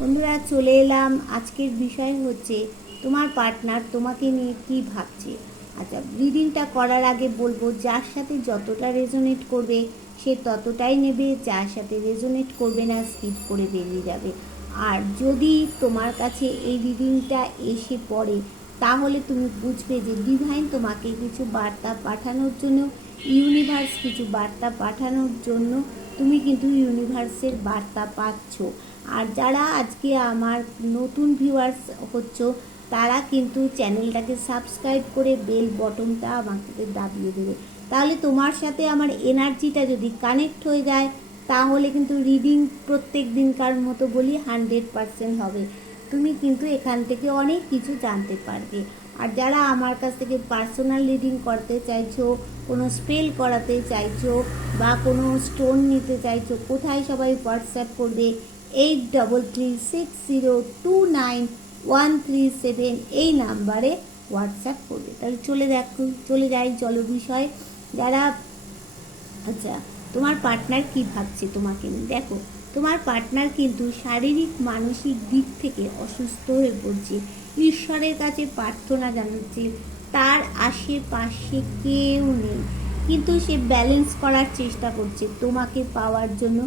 বন্ধুরা, চলে এলাম। আজকের বিষয় হচ্ছে তোমার পার্টনার তোমাকে নিয়ে কি ভাবছে। আচ্ছা, রিডিংটা করার আগে বলবো, যার সাথে যতটা রেজোনেট করবে সে ততটাই নেবে, যার সাথে রেজোনেট করবে না স্কিপ করে বেরিয়ে যাবে। আর যদি তোমার কাছে এই রিডিংটা এসে পড়ে, তাহলে তুমি বুঝবে যে ডিভাইন তোমাকে কিছু বার্তা পাঠানোর জন্য, ইউনিভার্স কিছু বার্তা পাঠানোর জন্য তুমি কিন্তু ইউনিভার্সের বার্তা পাচ্ছ। আর যারা আজকে আমার নতুন ভিউয়ার্স হচ্ছ, তারা কিন্তু চ্যানেলটাকে সাবস্ক্রাইব করে বেল বটনটা আমাকে দাবিয়ে দেবে। তাহলে তোমার সাথে আমার এনার্জিটা যদি কানেক্ট হয়ে যায়, তাহলে কিন্তু রিডিং প্রত্যেক দিনকার মতো বলি 100% হবে। তুমি কিন্তু এখান থেকে অনেক কিছু জানতে পারবে। আর যারা আমার কাছ থেকে পার্সোনাল রিডিং করতে চাইছো, কোনো স্পেল করাতে চাইছো বা কোনো স্টোন নিতে চাইছো, কোথায় সবাই হোয়াটসঅ্যাপ করবে 8336029137 এই নাম্বারে হোয়াটসঅ্যাপ করবে। তাহলে চলে যাই চলো বিষয়। যারা আচ্ছা, তোমার পার্টনার কি ভাবছে তোমাকে নিয়ে। দেখো, তোমার পার্টনার কিন্তু শারীরিক মানসিক দিক থেকে অসুস্থ হয়ে পড়ছে। ঈশ্বরের কাছে প্রার্থনা জানাচ্ছে, তার আশেপাশে কেউ নেই, কিন্তু সে ব্যালেন্স করার চেষ্টা করছে তোমাকে পাওয়ার জন্য।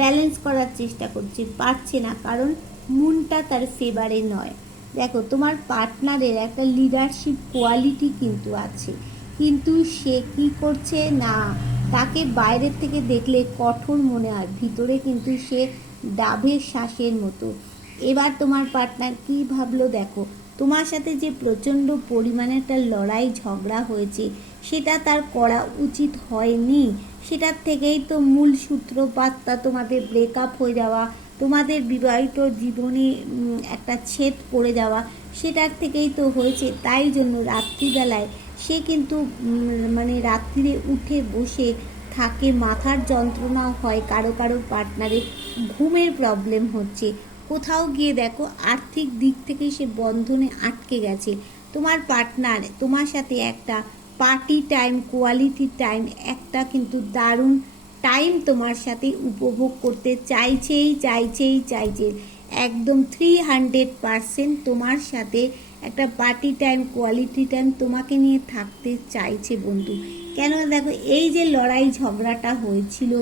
ব্যালেন্স করার চেষ্টা করছে, পারছে না, কারণ মুনটা তার ফেভারে নয়। দেখো, তোমার পার্টনারের একটা লিডারশিপ কোয়ালিটি কিন্তু আছে, কিন্তু সে কি করছে না, তাকে বাইরের থেকে দেখলে কঠোর মনে হয়, ভিতরে কিন্তু সে ডাবের শ্বাসের মতো। এবার তোমার পার্টনার কি ভাবলো দেখো, তোমার সাথে যে প্রচণ্ড পরিমাণে একটা লড়াই ঝগড়া হয়েছে, সেটা তার করা উচিত হয়নি। সেটার থেকেই তো মূল সূত্রপাতটা তোমাদের ব্রেকআপ হয়ে যাওয়া, তোমাদের বিবাহিত জীবনে একটা ছেদ পড়ে যাওয়া, সেটার থেকেই তো হয়েছে। তাই জন্য রাত্রিবেলায় সে কিন্তু মানে রাত্রিরে উঠে বসে থাকে, মাথার যন্ত্রণা হয়, কারো কারো পার্টনারের ঘুমের প্রবলেম হচ্ছে, কোথাও গিয়ে দেখো আর্থিক দিক থেকে সে বন্ধনে আটকে গেছে। তোমার পার্টনার তোমার সাথে একটা পার্টি টাইম, কোয়ালিটি টাইম, একটা কিন্তু দারুণ টাইম তোমার সাথে উপভোগ করতে চাইছে। একদম 300% তোমার সাথে একটা পার্টি টাইম, কোয়ালিটি টাইম তোমাকে নিয়ে থাকতে চাইছে বন্ধু। কেন দেখো, এই যে লড়াই ঝগড়াটা হয়েছিল,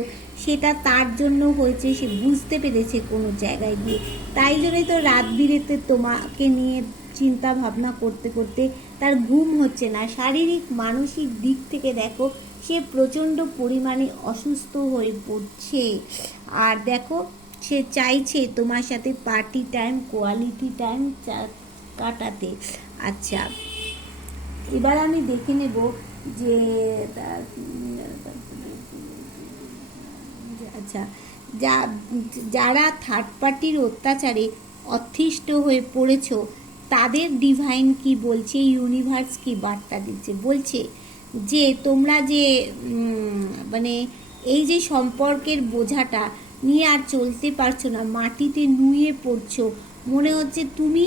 সেটা তার জন্য হয়েছে, সে বুঝতে পেরেছে কোনো জায়গায় গিয়ে। তাই জন্যই তো রাত বিরেতে তোমাকে নিয়ে চিন্তা ভাবনা করতে করতে তার ঘুম হচ্ছে না। শারীরিক মানসিক দিক থেকে দেখো, সে প্রচণ্ড পরিমাণে অসুস্থ হয়ে পড়ছে। আর দেখো, সে চাইছে তোমার সাথে পার্টি টাইম, কোয়ালিটি টাইম কাটাতে। আচ্ছা, এবার আমি দেখে নেব যে আচ্ছা, যারা থার্ড পার্টির অত্যাচারে অতিষ্ঠ হয়ে পড়েছ, তাদের ডিভাইন কি বলছে, ইউনিভার্স কি বার্তা দিচ্ছে। বলছে যে তোমরা যে মানে এই যে সম্পর্কের বোঝাটা নিয়ে আর চলতে পারছো না, মাটিতে নুয়ে পড়ছো, মনে হচ্ছে তুমি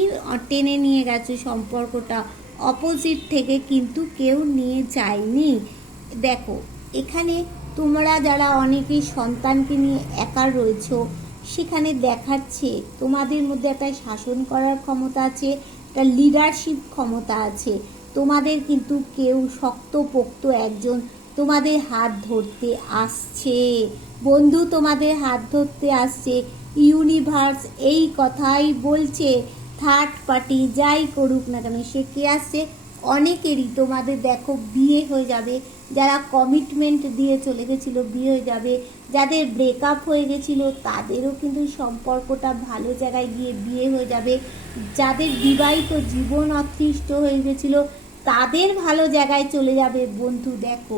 টেনে নিয়ে গেছো সম্পর্কটা অপোজিট থেকে, কিন্তু কেউ নিয়ে যায়নি। দেখো, এখানে তোমরা যারা অনেকেই সন্তানকে নিয়ে একা রয়েছো, সেখানে দেখাচ্ছে তোমাদের মধ্যে একটা শাসন করার ক্ষমতা আছে, একটা লিডারশিপ ক্ষমতা আছে। তোমাদের কিন্তু কেউ শক্তপোক্ত একজন তোমাদের হাত ধরতে আসছে বন্ধু, তোমাদের হাত ধরতে আসছে। ইউনিভার্স এই কথাই বলছে, থার্ড পার্টি যাই করুক না কেন, সে কে আসছে, অনেকেরই তোমাদের দেখো বিয়ে হয়ে যাবে। যারা কমিটমেন্ট দিয়ে চলে গেছিলো বিয়ে হয়ে যাবে, যাদের ব্রেকআপ হয়ে গেছিলো তাদেরও কিন্তু সম্পর্কটা ভালো জায়গায় গিয়ে বিয়ে হয়ে যাবে। যাদের বিবাহিত জীবন অতিষ্ঠ হয়ে গেছিলো, তাদের ভালো জায়গায় চলে যাবে বন্ধু। দেখো,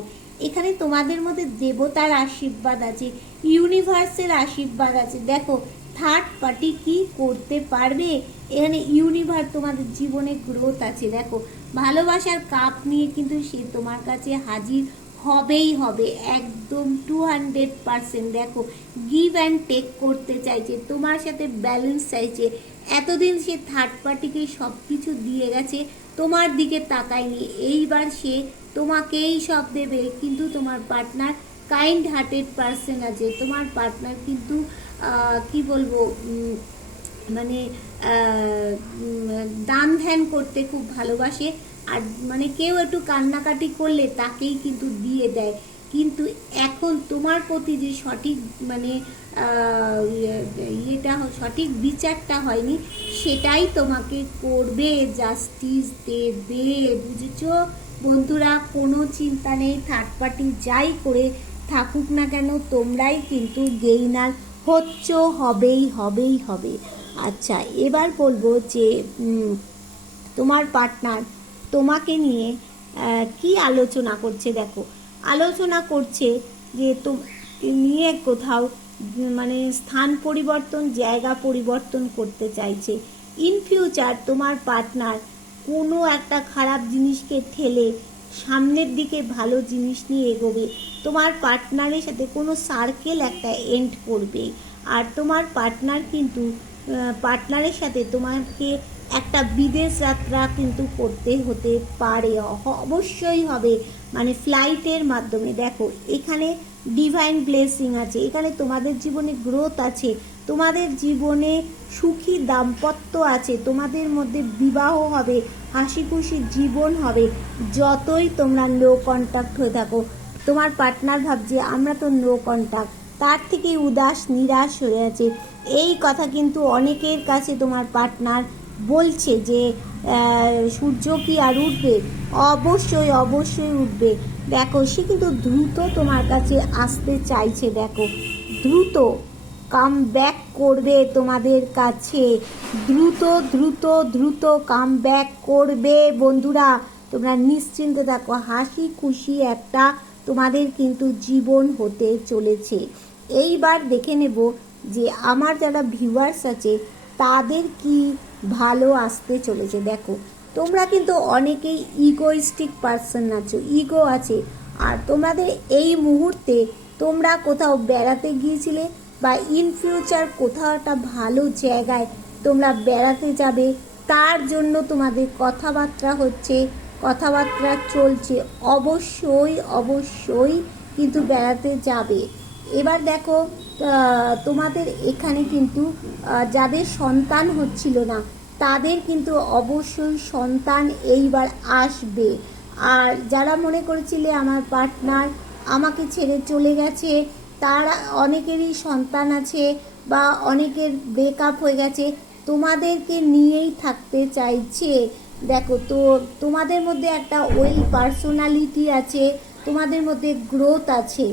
এখানে তোমাদের মধ্যে দেবতার আশীর্বাদ আছে, ইউনিভার্সের আশীর্বাদ আছে। দেখো, থার্ড পার্টি কি করতে পারবে, এখানে ইউনিভার্স তোমাদের জীবনে গ্রোথ আছে। দেখো, ভালোবাসার কাপ নিয়ে কিন্তু সে তোমার কাছে হাজির হবেই হবে, একদম 200%। দেখো, গিভ অ্যান্ড টেক করতে চাইছে, তোমার সাথে ব্যালেন্স চাইছে। এতদিন সে থার্ড পার্টিকে সব কিছু দিয়ে গেছে, তোমার দিকে তাকায়নি। এইবার সে তোমাকেই সব দেবে, কিন্তু তোমার পার্টনার কাইন্ড হার্টেড পার্সন আছে। তোমার পার্টনার কিন্তু কি বলবো, মানে দান ধ্যান করতে খুব ভালোবাসে। আর মানে কেউ একটু কান্নাকাটি করলে তাকেই কিন্তু দিয়ে দেয়। কিন্তু এখন তোমার প্রতি যে সঠিক মানে ইয়েটা সঠিক বিচারটা হয়নি, সেটাই তোমাকে করবে, জাস্টিস দেবে, বুঝেছো বন্ধুরা? কোনো চিন্তা নেই, থার্ড পার্টি যাই করে থাকুক না কেন, তোমরাই কিন্তু গেইনার হচ্ছ, হবেই হবেই হবে। আচ্ছা, এবার বলবো যে তোমার পার্টনার তোমাকে নিয়ে কি আলোচনা করছে। দেখো, আলোচনা করছে যে নিয়ে কোথাও মানে স্থান পরিবর্তন, জায়গা পরিবর্তন করতে চাইছে। ইন ফিউচার তোমার পার্টনার কোনো একটা খারাপ জিনিসকে ঠেলে সামনের দিকে ভালো জিনিস নিয়ে এগোবে। তোমার পার্টনারের সাথে কোনো সার্কেল একটা এন্ড করবে। আর তোমার পার্টনার কিন্তু পার্টনারের সাথে তোমাকে একটা বিদেশ যাত্রা কিন্তু করতে হতে পারে, অবশ্যই হবে, মানে ফ্লাইটের মাধ্যমে। দেখো, এখানে ডিভাইন ব্লেসিং আছে, এখানে তোমাদের জীবনে গ্রোথ আছে, তোমাদের জীবনে সুখী দাম্পত্য আছে, তোমাদের মধ্যে বিবাহ হবে, হাসি খুশি জীবন হবে। যতই তোমরা নো কন্ট্যাক্ট হয়ে থাকো, তোমার পার্টনার ভাবছে আমরা তো নো কন্ট্যাক্ট, তার থেকে উদাস নিরাশ হয়ে আছে। এই কথা কিন্তু অনেকের কাছে তোমার পার্টনার বলছে যে সূর্য কি আর উঠবে? অবশ্যই অবশ্যই উঠবে। দেখো, সে কিন্তু দ্রুত তোমার কাছে আসতে চাইছে। দেখো, দ্রুত কাম ব্যাক করবে তোমাদের কাছে, দ্রুত দ্রুত দ্রুত কাম ব্যাক করবে বন্ধুরা। তোমরা নিশ্চিন্তে থাকো, হাসি খুশি একটা তোমাদের কিন্তু জীবন হতে চলেছে। এইবার দেখে নেব যে আমার যারা ভিউয়ার্স আছে তাদের কি ভালো আসতে চলেছে। দেখো, তোমরা কিন্তু অনেকেই ইগোইস্টিক পার্সন আছো, ইগো আছে। আর তোমাদের এই মুহূর্তে তোমরা কোথাও বেড়াতে গিয়েছিলে বা ইন ফিউচার কোথাও একটা ভালো জায়গায় তোমরা বেড়াতে যাবে, তার জন্য তোমাদের কথাবার্তা হচ্ছে, কথাবার্তা চলছে। অবশ্যই অবশ্যই কিন্তু বেড়াতে যাবে। এবার দেখো, তোমাদের এখানে কিন্তু যাদের সন্তান হচ্ছিল না তাদের কিন্তু অবশ্যই সন্তান এইবার আসবে। আর যারা মনে করেছিলে আমার পার্টনার আমাকে ছেড়ে চলে গেছে, তার অনেকেরই সন্তান আছে বা অনেকের ব্রেকআপ হয়ে গেছে, তোমাদেরকে নিয়েই থাকতে চাইছে। দেখো, তো তোমাদের মধ্যে একটা ওয়েল পার্সোনালিটি আছে, তোমাদের মধ্যে গ্রোথ আছে।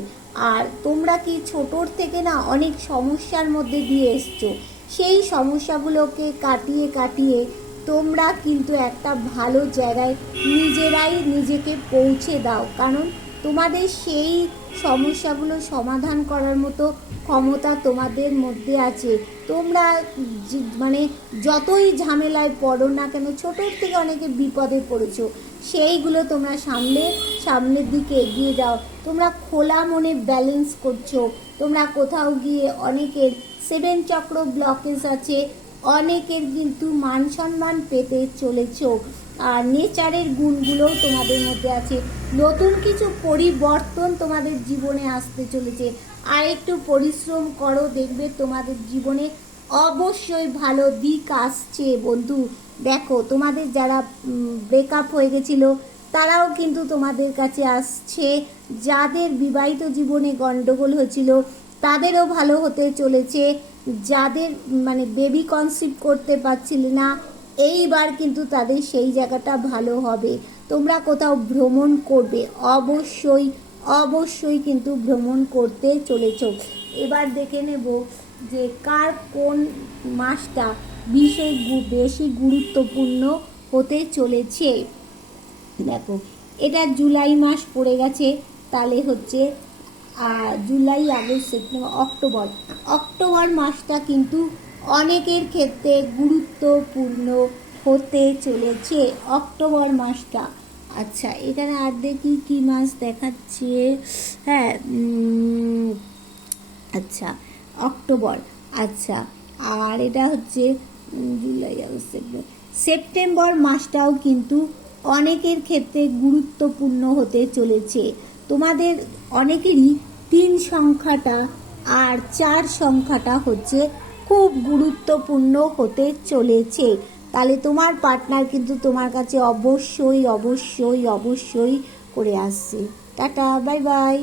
আর তোমরা কি ছোটোর থেকে না অনেক সমস্যার মধ্যে দিয়ে এসছো, সেই সমস্যাগুলোকে কাটিয়ে কাটিয়ে তোমরা কিন্তু একটা ভালো জায়গায় নিজেরাই নিজেকে পৌঁছে দাও। কারণ তোমাদের সেই সমস্যাগুলো সমাধান করার মতো ক্ষমতা তোমাদের মধ্যে আছে। তোমরা মানে যতই ঝামেলায় পড়ো না কেন, ছোটোর থেকে অনেকে বিপদে পড়েছো, সেইগুলো তোমরা সামনের দিকে এগিয়ে যাও। তোমরা খোলা মনে ব্যালেন্স করছো। তোমরা কোথাও গিয়ে অনেকের 7 চক্র ব্লকেজ আছে, অনেকের কিন্তু মান সম্মান পেতে চলেছো। আর নেচারের গুণগুলোও তোমাদের মধ্যে আছে। নতুন কিছু পরিবর্তন তোমাদের জীবনে আসতে চলেছে। আর একটু পরিশ্রম করো, দেখবে তোমাদের জীবনে অবশ্যই ভালো দিক আসছে বন্ধু। দেখো, তোমাদের যারা ব্রেকআপ হয়ে গেছিলো তারাও কিন্তু তোমাদের কাছে আসছে। যাদের বিবাহিত জীবনে গন্ডগোল হয়েছিল তাদেরও ভালো হতে চলেছে। যাদের মানে বেবি কনসিভ করতে পারছিলে না, এইবার কিন্তু তাদের সেই জায়গাটা ভালো হবে। তোমরা কোথাও ভ্রমণ করবে, অবশ্যই অবশ্যই কিন্তু ভ্রমণ করতে চলেছ। এবার দেখে নেব যে কার কোন মাসটা বেশি গুরুত্বপূর্ণ হতে চলেছে। দেখো, এটা জুলাই মাস পড়ে গেছে, তাহলে হচ্ছে জুলাই, আগস্ট, সেপ্টেম্বর, অক্টোবর মাসটা কিন্তু অনেকের ক্ষেত্রে গুরুত্বপূর্ণ হতে চলেছে অক্টোবর মাসটা। আচ্ছা, এখানে আর দেখি কী মাস দেখাচ্ছে। হ্যাঁ, আচ্ছা, অক্টোবর। আচ্ছা, আর এটা হচ্ছে জুলাই, আগস্ট, সেপ্টেম্বর মাসটাও কিন্তু অনেকের ক্ষেত্রে গুরুত্বপূর্ণ হতে চলেছে। তোমাদের অনেকেরই 3 সংখ্যাটা আর 4 সংখ্যাটা হচ্ছে খুব গুরুত্বপূর্ণ হতে চলেছে। তাহলে তোমার পার্টনার কিন্তু তোমার কাছে অবশ্যই অবশ্যই অবশ্যই করে আসছে। Tata, bye bye.